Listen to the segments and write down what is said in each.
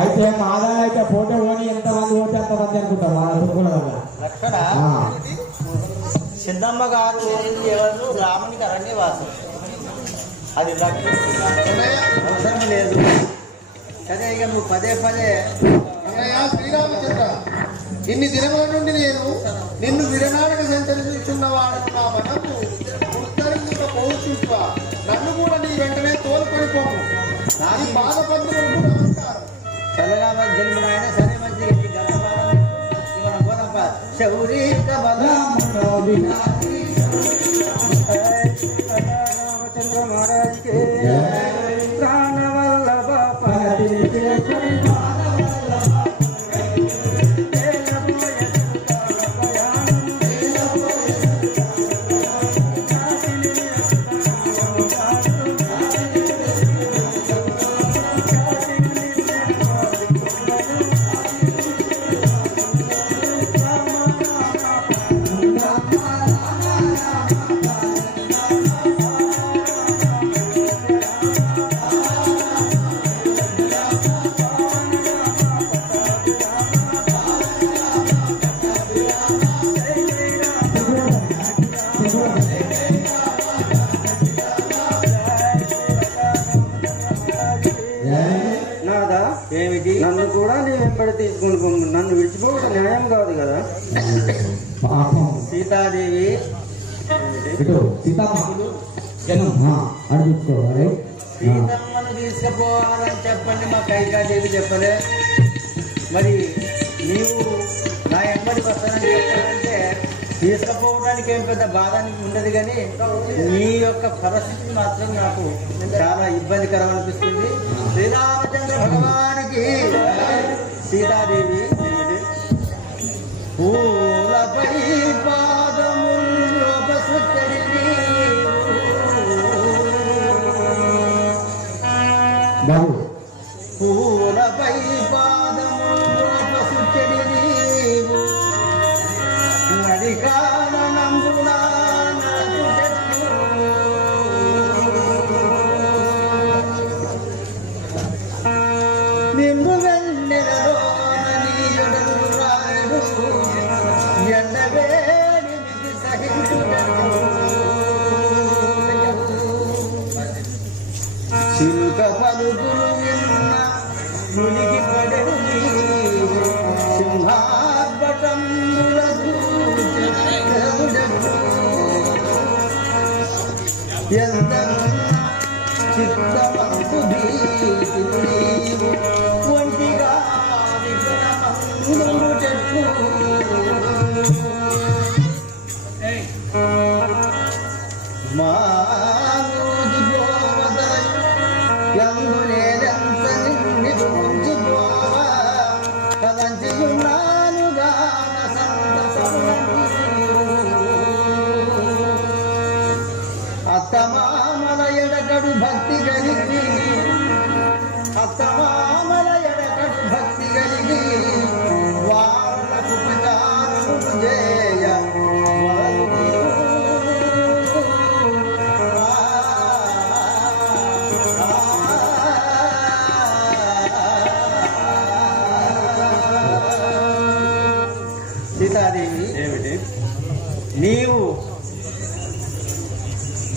అయితే మాదా అయితే ఫోటో పోనీ ఎంతమంది పోతే అంతమంది అనుకుంటాం. సిద్ధమ్మ గారు ఎవరు రామునికి అరణ్యవాసం, అది అవసరం లేదు. కానీ ఇక నువ్వు పదే పదే శ్రీరామచంద్ర, ఇన్ని దినముల నుండి నేను నిన్ను విడనాడక సంచరిస్తున్నవాడు నా మనకు ఉత్తరించుక పౌరుషుత్వ, నన్ను కూడా నీ వెంటనే తోలుకొని పోము. నాది బాధపడుతున్నకు నమస్కారం. చల్లగా జన్మనైనా సరే మంచిగా శౌరీ రామచంద్ర మహారాజ్ ప్రాణవల్లభ ఏమిటి? నన్ను కూడా నీ వెంబడి తీసుకుని నన్ను విడిచిపోవడం న్యాయం కాదు కదా. సీతాదేవి సీతమ్మను తీసుకుపోవాలని చెప్పండి, మా కైకాదేవి చెప్పలే. మరి నీవు నా వెంబడి వస్తానని చెప్పాలంటే తీసుకుపోవడానికి ఏం పెద్ద బాధ ఉండదు, కానీ నీ యొక్క పరిస్థితి మాత్రం నాకు చాలా ఇబ్బందికరం అనిపిస్తుంది. శ్రీరామచంద్ర భగవానికి సీతాదేవి పూలపై పాదములు పూలపై పాదములు నీవు నడికాల నందులా నిన్ను వెన్నెలలో చిత్తమందు భీతి నీవు ఒంటిగా విఘ్నమందు చెట్టు మానూది పోవదై యందునేనంత నిన్ను పోవ కదంచియున్నానుగా అత్తమామల ఎడగడు భక్తి కలిగి అత్తమామల ఎడగడు భక్తి కలిగి వారులకు ఉపచారము చేయ సీతాదేవి ఏమిటి నీవు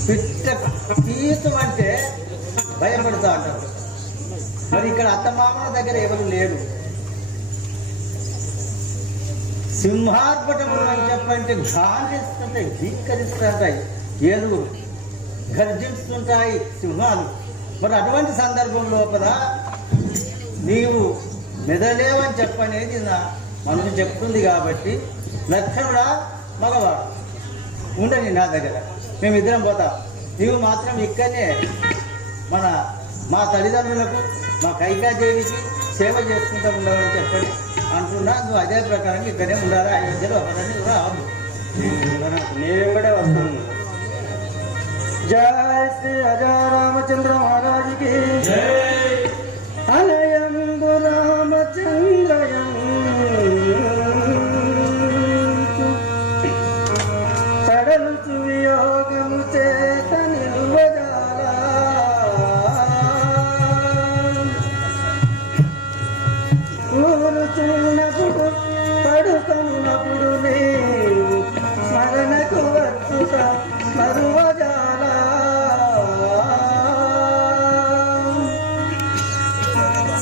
పిట్ట తీసం అంటే భయపడుతూ అంటారు. మరి ఇక్కడ అత్తమామల దగ్గర ఎవరు లేరు. సింహార్పటములు అని చెప్పంటే గాంధిస్తుంటాయి, ధీకరిస్తుంటాయి, ఏనుగులు గర్జిస్తుంటాయి సింహాలు. మరి అటువంటి సందర్భం లోపల నీవు మెదలేవని చెప్పనేది నా మనసు చెప్తుంది. కాబట్టి లక్షణుడా మగవాడు ఉండని నా దగ్గర, మేమిద్దరం పోతాం. నీవు మాత్రం ఇక్కడనే మా తల్లిదండ్రులకు మా కైకాదేవికి సేవ చేసుకుంటూ ఉండవని చెప్పండి అంటున్నా. నువ్వు అదే ప్రకారం ఇక్కడే ఉండాలి. అయోధ్యలో ఒకదాన్ని కూడా అవద్దు. నేను కూడా వస్తాను. జయ శ్రీ అజా రామచంద్ర మహారాజుకి అలయంబు రామచంద్రయం సడలుచు వియోగము చేత నిల్వజాల కూరుచున్నప్పుడు పడుతున్నప్పుడు నీవు స్మరణకు వచ్చుట మరువజాల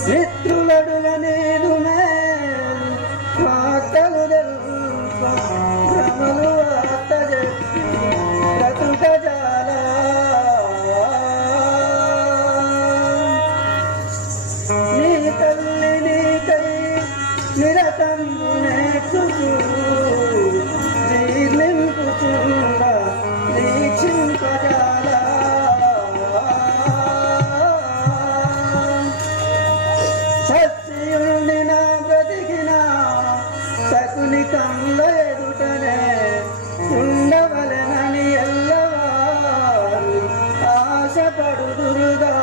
మిత్రులడుగ నేను వార్తలు భ్రమలు వార్త బ్రతుక జాల నీ తల్లి నీకై నిరతంబు నేర్చుచు జీర్ణింపుచుండ దీక్షింపజాల సత్యుండి నా బ్రతికిన సకుని కళ్ళ ఎదుటనే ఉండవలెనని ఎల్లవారు ఆశపడుదురుగా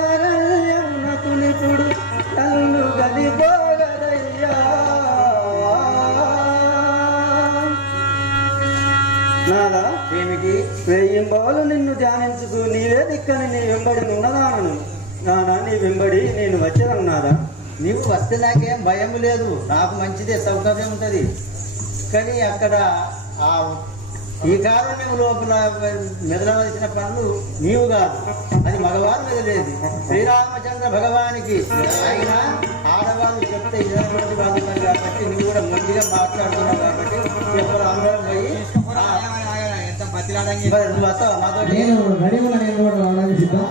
రామారణ్యమునకు నిపుడు నన్ను గదిపోగదయ్యా. నాదా ఏమిటి వెయ్యింబాలు నిన్ను ధ్యానించుతూ నీవే దిక్కని నీ వెంబడి ఉన్నదానను. నానా నీ వెంబడి నేను వచ్చానన్నాదా. నీవు వస్తే నాకేం భయం లేదు, నాకు మంచిదే, సౌకర్యం ఉంటుంది. కానీ అక్కడ ఈ కారణం లోపల మెదలవలసిన పనులు నీవు కాదు, అది మగవారు మెదలేదు. శ్రీరామచంద్ర భగవానికి ఆయన ఆడవాళ్ళు చెప్తే ఇరవై వాళ్ళు ఉన్నారు కాబట్టి నువ్వు కూడా మంచిగా మాట్లాడుతున్నావు కాబట్టి ఎప్పుడు అందరం పోయి నువ్వు వస్తావు మాతో. నేను రెడీ ఉన్నా, నేను కూడా రావడానికి సిద్ధం.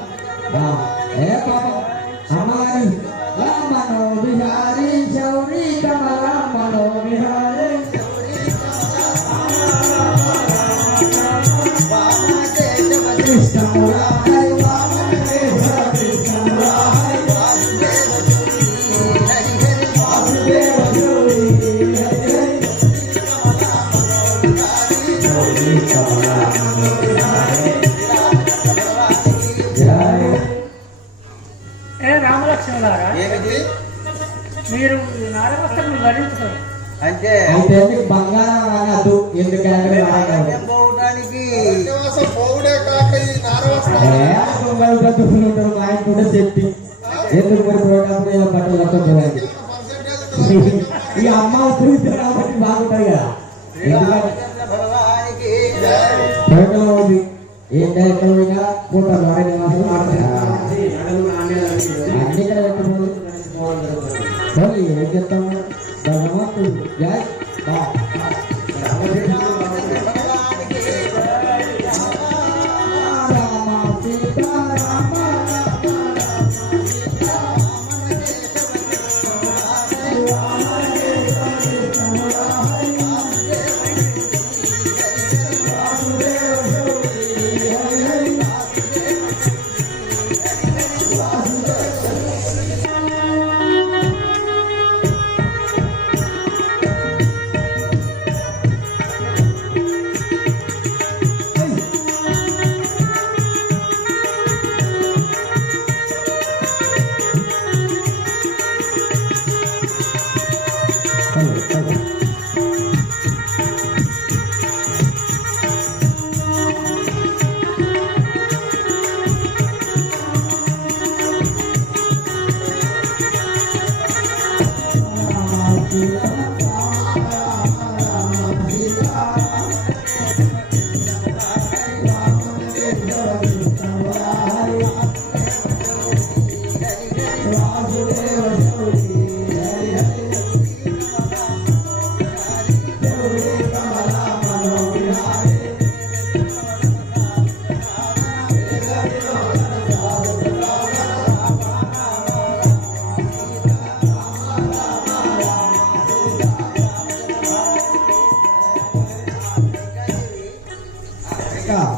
రామనో విహారీ శౌరీ కమలామనో విహారీ కృష్ణ మురారి కృష్ణ మురారి రామలక్ష్మణులారా, ఏమిటి మీరు నారవస్త్రం ధరించుతారు అంటే బంగారం రాదు. ఎందుకంటే పోవడానికి సత్యవాసం పోవుడే కాక ఈ నారవస్త్రం ఆయన కూడా చెప్పి ఎందుకు మరి ప్రోగ్రామ్ బట్టలతో చూడండి. ఈ అమ్మ చూస్తే కాబట్టి బాగుంటాయి కదా. భగవానికి ఫోటోలో ఉంది ఏం డైరెక్టర్ పోయినా ఫోటోలు ఆయన అన్ని ఏం చెప్తాము. భగవంతుడు జై బా శ్రీరామచంద్ర భగవానికి రామ సీతారామ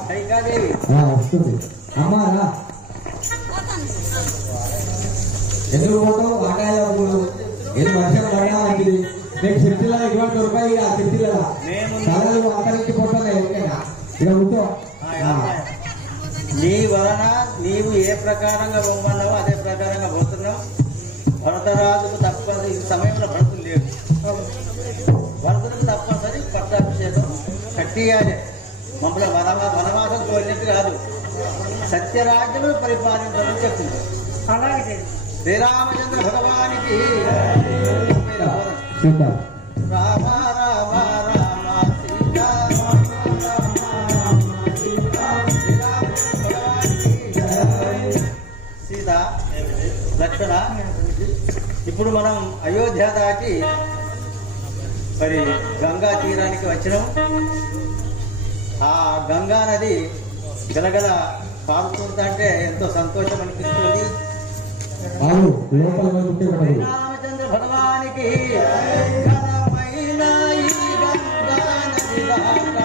కైకాదేవి వస్తుంది అమ్మారా ఎందుకు పోతావు వాటాలో ఏది వర్షం పడినా మంచిది మీకు సిటీలో ఇటువంటి రూపాయి ఆ సిటీలో కళలు అక్కడికి పోతాను ఎవరికైనా ఇక్కడ కూర్చో నీ వలన నీవు ఏ ప్రకారంగా బొమ్మన్నావో అదే ప్రకారంగా పోతున్నావు. భరతరాజుకు తప్పని ఈ సమయంలో భరతులు లేవు. భరతులకు తప్పనిసరి పట్టాభిషేకం కట్టియాలి. మమ్మల్ని వనవాసం కోరినట్టు కాదు, సత్యరాజ్యమును పరిపాలించాలని చెప్తుంది. అలాగే శ్రీరామచంద్ర భగవానికి సీత రామ రామ రామ సీతా సీత లక్ష్మణ. ఇప్పుడు మనం అయోధ్య దాటి మరి గంగా తీరానికి వచ్చినాం. ఆ గంగా నది గలగల పారుతుందంటే ఎంతో సంతోషం అనిపిస్తుంది. అవును లోపల ఉంటే పడదు రామచంద్ర భగవానికి ఘనమైన ఈ గంగా నది దాకా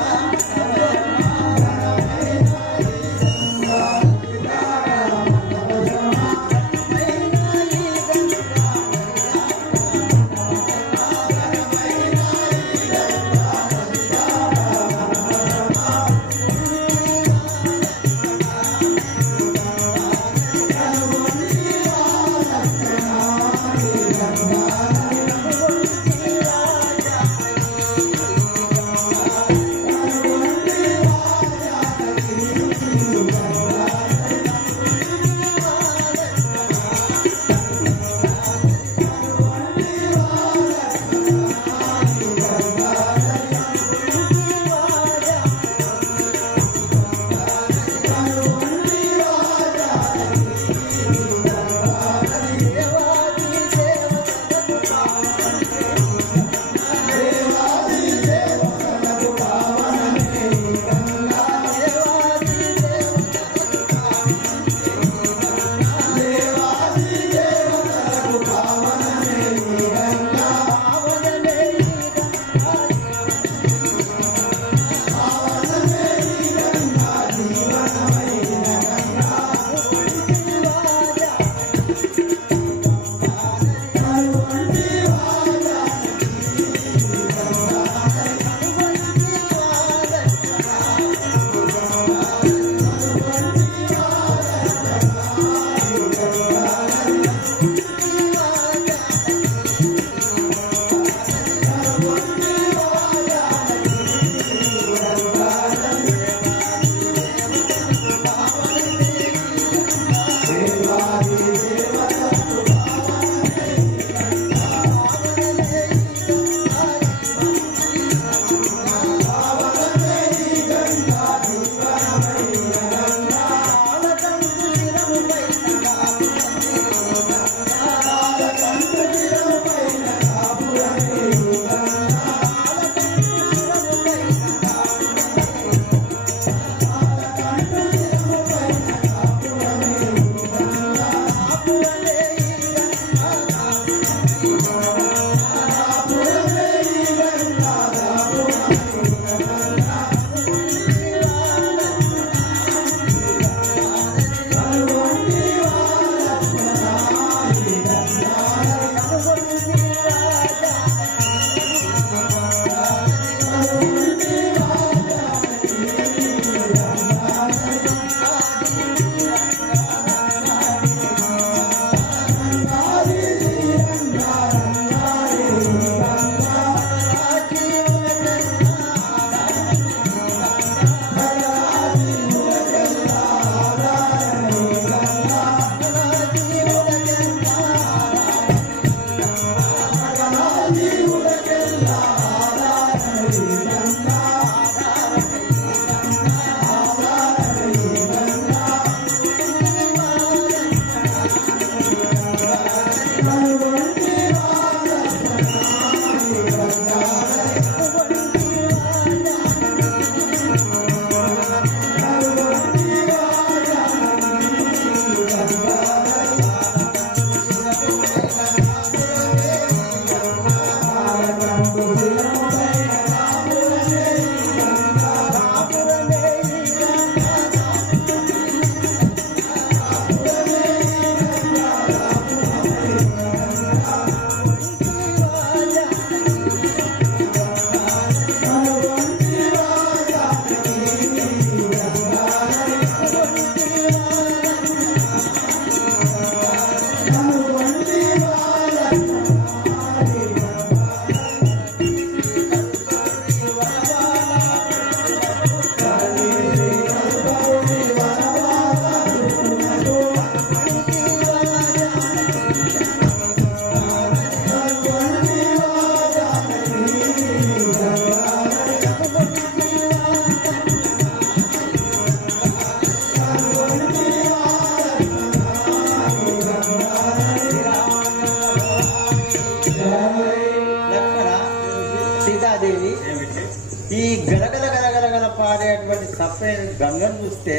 మారిపోయిన గంగను చూస్తే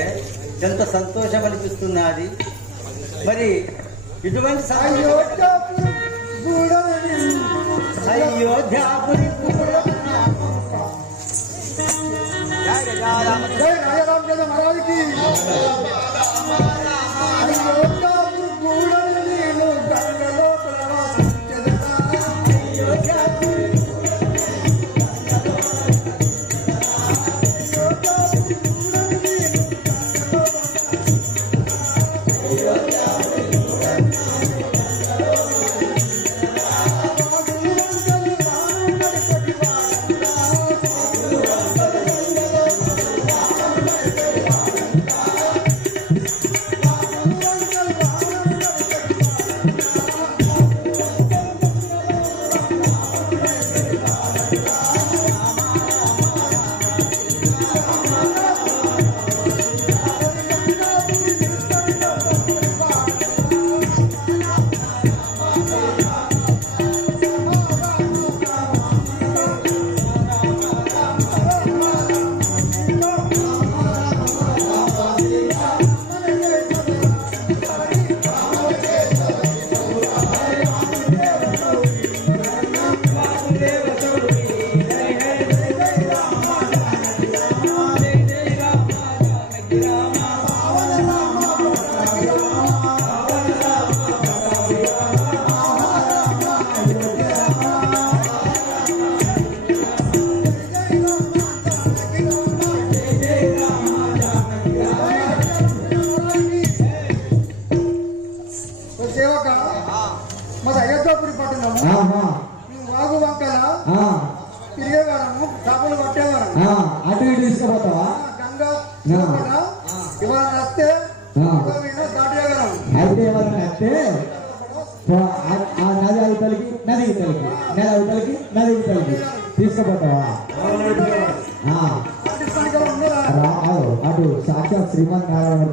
ఎంత సంతోషం అనిపిస్తున్నది. మరి ఇటువంటి అయోధ్యాపురి మాది అయోధ్యాపురి పట్టణము. వాగు వంకల తిరిగేవారము, చేపలు పట్టేవారము. అటు ఇటు తీసుకుపోతావా? గంగా ఇవాళ వస్తే దాటేవారము. అయితే ఎవరైనా వస్తే ఆ నది అవతలికి నది ఇవతలికి నది అవతలికి నది ఇవతలికి తీసుకుపోతావా? అటు సాక్షాత్ శ్రీమన్ నారాయణ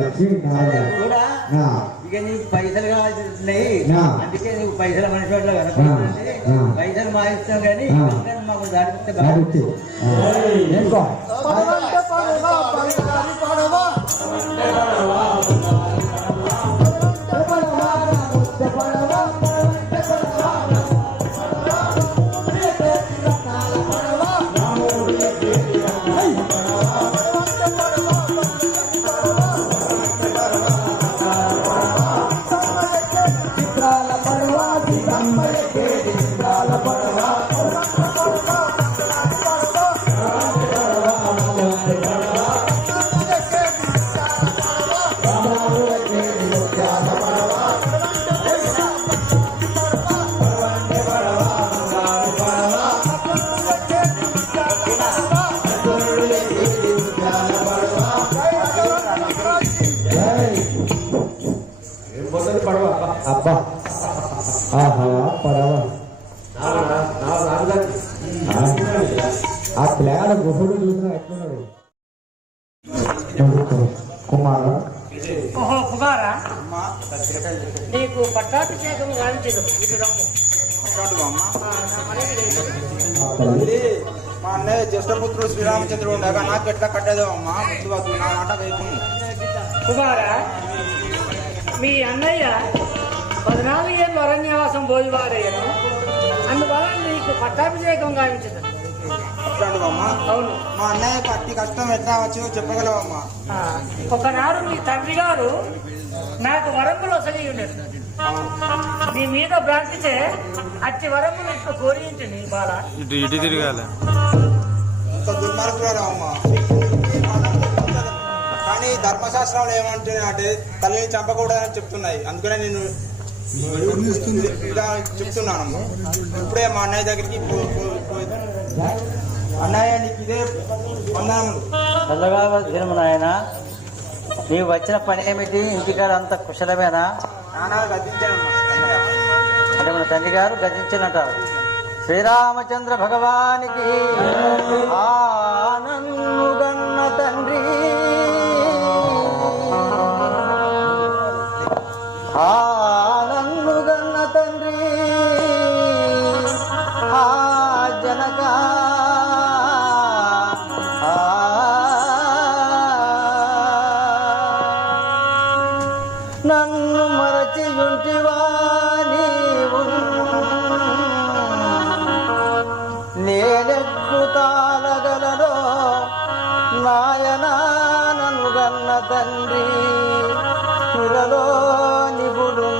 లక్ష్మీ నారాయణ. ఇక నీకు పైసలు కావాల్సినాయి, అందుకే నీకు పైసల మనిషి వాటిలో కనుక పైసలు మాయిస్తాం కానీ మాకు దాడిపిస్తే అబ్బా ఆహా పడవ ఆ పిల్లగాడు గుహుడు చూసిన ఎట్లున్నాడు కుమారా. ఓహో కుమారా, నీకు పట్టాభిషేకం గావించదు. ఇటు రమ్ము. మా అన్నయ్య జ్యేష్ఠపుత్రుడు శ్రీరామచంద్రుడు ఉండగా నాకు ఎట్లా కట్టేదో అమ్మా, ముందు నా మాట వైపు. కుమారా, మీ అన్నయ్య 14 ఏళ్ళు అరణ్యవాసం భోజవారయ్యను, అందువలన నీకు పట్టాభిషేకం గావించదు. అమ్మా, అవును. మా అన్నయ్యకు అట్టి కష్టం ఎట్లా వచ్చో చెప్పగలవమ్మా? ఒకనాడు మీ తండ్రి గారు నాకు వరంగులు వసగి ఉండేది. నీ మీద భ్రాంతిచే అట్టి వరములు ఇప్పుడు కోరించింది బాల. ఇటు తిరగాలి. అంత దుర్మార్గురాలమ్మా. కానీ ధర్మశాస్త్రంలో ఏమంటున్నాయంటే తల్లిని చంపకూడదని చెప్తున్నాయి. అందుకనే నేను ఇలా చెప్తున్నానమ్మా. ఇప్పుడే మా అన్నయ్య దగ్గరికి అన్నయ్య నీకు ఇదే వందనములు. చల్లగా దినము నాయన, నీవు వచ్చిన పని ఏమిటి? ఇంటికాడ అంత కుశలమేనా? నాన్న గద్దించాను అంటే మన తండ్రి గారు గద్దించినట్టారు. శ్రీరామచంద్ర భగవానికి ఆనందుగన్న తండ్రి, ఆనందుగన్న తండ్రి, జనక నన్ను మరచియుంటివా నీవు నేనెట్లు తాళగలనో నాయనా నన్ను గన్న తండ్రి ఇరలో నిపుడు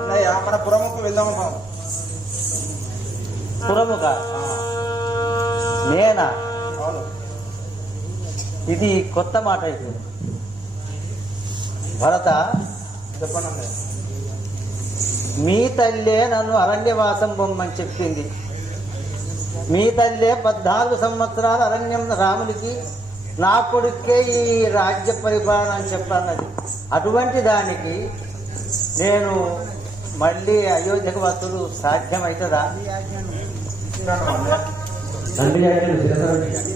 అన్నయ్య మన పురముకు వెళ్దాము బాబు. పురముగా నేనా అవును. ఇది కొత్త మాట అయిపోయింది. భరత, చెప్పండి అన్నయ్య. మీ తల్లే నన్ను అరణ్యవాసం బొమ్మని చెప్పింది. మీ తల్లే 14 సంవత్సరాలు అరణ్యం రామునికి, నా కొడుకే ఈ రాజ్య పరిపాలన అని చెప్పన్నది. అటువంటి దానికి నేను మళ్ళీ అయోధ్యకు వస్తుడు సాధ్యమవుతుందా? తండ్రి గారు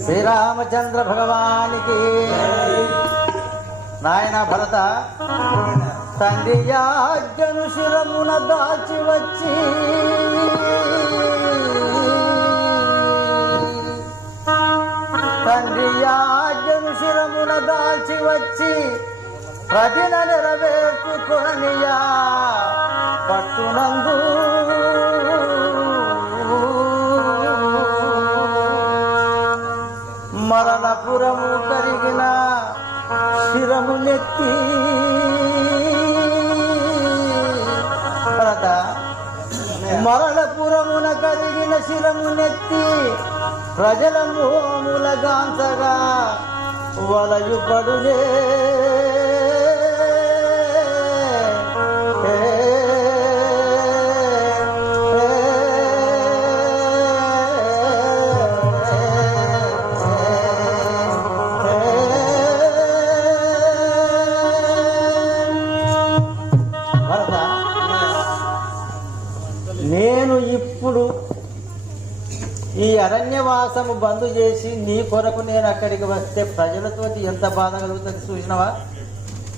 శ్రీరామచంద్ర భగవానికి నాయన భరత, తండ్రి యాజ్ఞను శిరమున దాచి వచ్చి తండ్రి యాజ్ఞను శిరమున దాల్చి వచ్చి ప్రతిన నెరవేర్చుకొనియా పట్టునందు మరణపురము కరిగిన శిరము నెత్తి భరత, మరణపురమున కరిగిన శిరము నెత్తి ప్రజల మోములగాంతగా వలయు పడులే నేను ఇప్పుడు ఈ అరణ్యవాసము బంద్ చేసి నీ కొరకు నేను అక్కడికి వస్తే ప్రజలతో ఎంత బాధ కలుగుతుంది చూసినవా?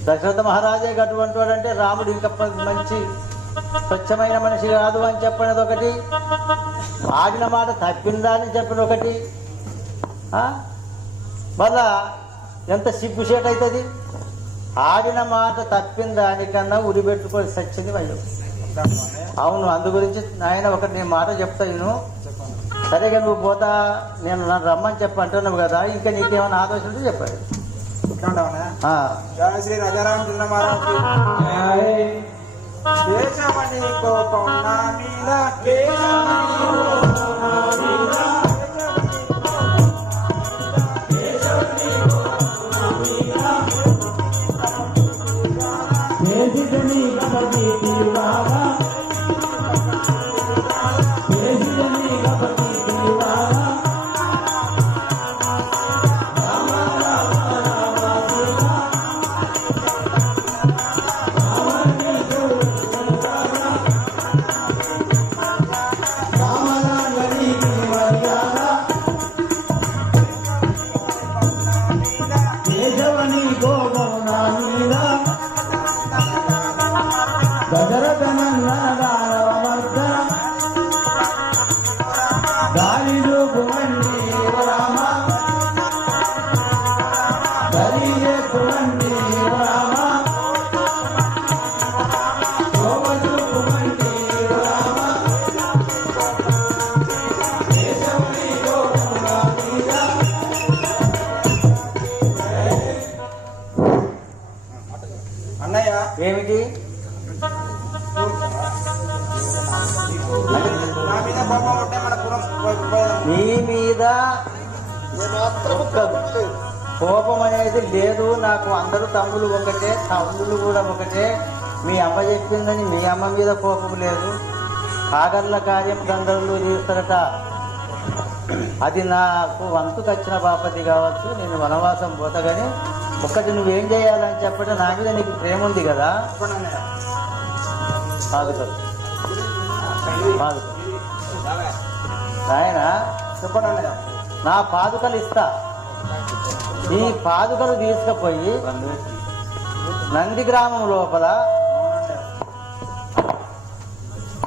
దశరథ మహారాజే అటువంటి వాడంటే రాముడు ఇంకా మంచి స్వచ్ఛమైన మనిషి కాదు అని చెప్పినది ఒకటి, ఆడిన మాట తప్పిందా అని చెప్పిన ఒకటి. మళ్ళా ఎంత సిగ్గుచేట అవుతుంది. ఆడిన మాట తప్పిన దానికన్నా ఉరిపెట్టుకొని సచ్చింది వాళ్ళు. అవును, అందు గురించి ఆయన ఒకటి నేను మాట చెప్తా నేను. సరేగా నువ్వు పోతా, నేను నన్ను రమ్మని చెప్పి అంటున్నావు కదా, ఇంకా నీకేమైనా ఆలోచన ఉంటే చెప్పాడు. జయ శ్రీ రాజారామచంద్ర మహారాజు. కేశవని కోపం నా మీద, కేశవని కోపం నా మీద, కేశవని కోపం నా మీద, కేశవని గణపతి తీరాగా, కేశవని గణపతి తీరాగా, రామ రామ రామ సీత, రామని చూడగా, రామనాగరి మర్యాద, కేశవని కోపం నా మీద, దశరథనన్న దానవమర్ద, దారిలో కుమండి రామ, దరిలో కుమండి రామ, శోభను కుమండి రామ, కేశవుని కోపం నా మీద. అన్నయ్య, ఏమిటి? నా మీద కోపం ఉంటే మన పురం పోయేదాం. నీ మీద ఒక్క కోపం అనేది లేదు నాకు. అందరూ తమ్ముళ్ళు ఒకటే, తమ్ముళ్ళు కూడా ఒకటే. మీ అమ్మ చెప్పిందని మీ అమ్మ మీద కోపం లేదు. కాగర్ల కార్యం గంధర్వులు చేస్తారట, అది నాకు వంతుకు వచ్చిన బాపతి కావచ్చు. నేను వనవాసం పోతా కానీ ఒక్కటి నువ్వేం చేయాలని చెప్పడం, నా మీద నీకు ప్రేమ ఉంది కదా. చెప్పండి అన్నయ్య. బాగుతుంది బాగుతుంది ఆయన. చెప్పండి అన్నయ్య. నా పాదుకలు ఇస్తా. ఈ పాదుకలు తీసుకుపోయి నంది గ్రామం లోపల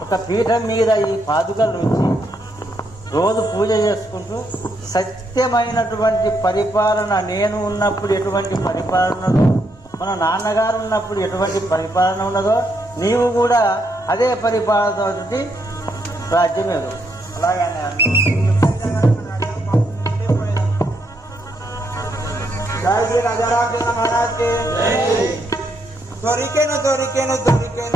ఒక పీఠం మీద ఈ పాదుకల నుంచి రోజు పూజ చేసుకుంటూ సత్యమైనటువంటి పరిపాలన, నేను ఉన్నప్పుడు ఎటువంటి పరిపాలన ఉన్నదో, మన నాన్నగారు ఉన్నప్పుడు ఎటువంటి పరిపాలన ఉన్నదో నీవు కూడా అదే పరిపాలనతో రాజ్యం ఏదో. అలాగే జై శ్రీ రాజారామచంద్ర మహారాజ్ కి దొరికెను దొరికెను దొరికెను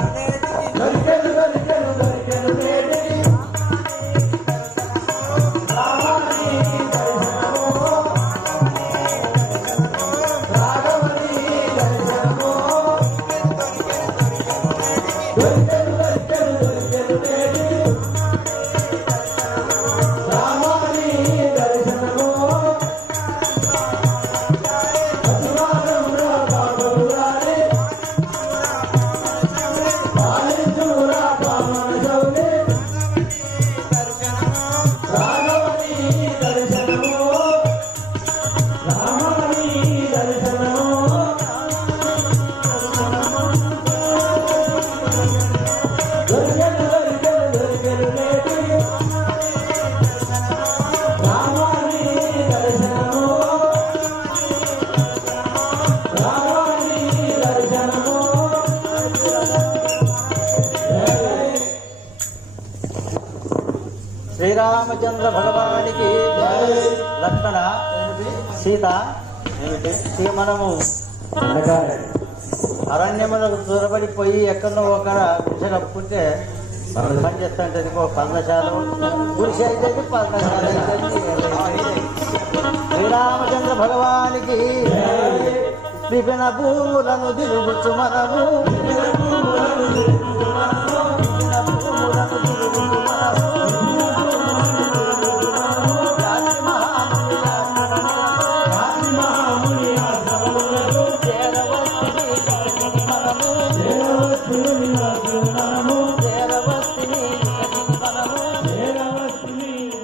శ్రీరామచంద్ర భగవానికి లక్ష్మణ సీత మనము అరణ్యములకు దూరబడిపోయి ఎక్కడో ఒక గుడిసె కప్పుకుంటే పని చేస్తుంటది. పర్ణశాల గుడిసె అయితే పర్ణశాల శ్రీరామచంద్ర భగవానికి విపిన పూలను దిగుచు మనము